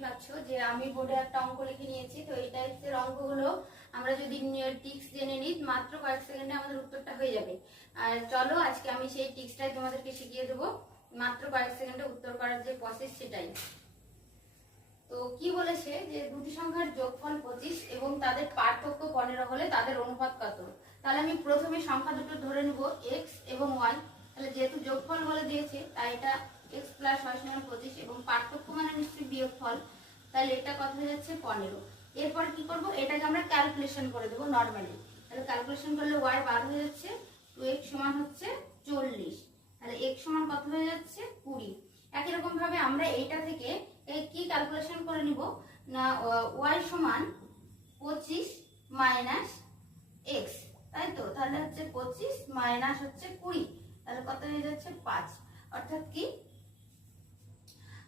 দেখতেই পাচ্ছ যে আমি বোর্ডে একটা অঙ্ক লিখে নিয়েছি। তো এই টাইপের অঙ্কগুলো আমরা যদি টিক্স জেনে নিই মাত্র কয়েক সেকেন্ডে আমাদের উত্তরটা হয়ে যাবে। আর চলো আজকে আমি সেই টিক্সটাই তোমাদেরকে শিখিয়ে দেবো, মাত্র কয়েক সেকেন্ডে উত্তর করার যে প্রসেস সেটাই। তো কি বলেছে যে দুটি সংখ্যার যোগফল 25 এবং তাদের পার্থক্য 15 হলে তাদের অনুপাত কত। তাহলে আমি প্রথমে সংখ্যা দুটো ধরে নেব x এবং y। তাহলে যেহেতু যোগফল বলে দিয়েছে তাই এটা x প্লাস y সমান 25 এবং পার্থক্য মানে নিশ্চয়ই বিয়োগফল, তাহলে এটা কত হয়ে যাচ্ছে 15। এরপর কি করব, এটাকে আমরা ক্যালকুলেশন করে দেব নরমালি। তাহলে ক্যালকুলেশন করলে y বার হয়ে যাচ্ছে 2x সমান হচ্ছে 40। তাহলে x সমান কত হয়ে যাচ্ছে 20। একই রকম ভাবে আমরা এইটা থেকে কি ক্যালকুলেশন করে নিব না y সমান 25 মাইনাস x, তাই তো। তাহলে হচ্ছে 25 মাইনাস হচ্ছে 20, তাহলে কত হয়ে যাচ্ছে 5। অর্থাৎ কি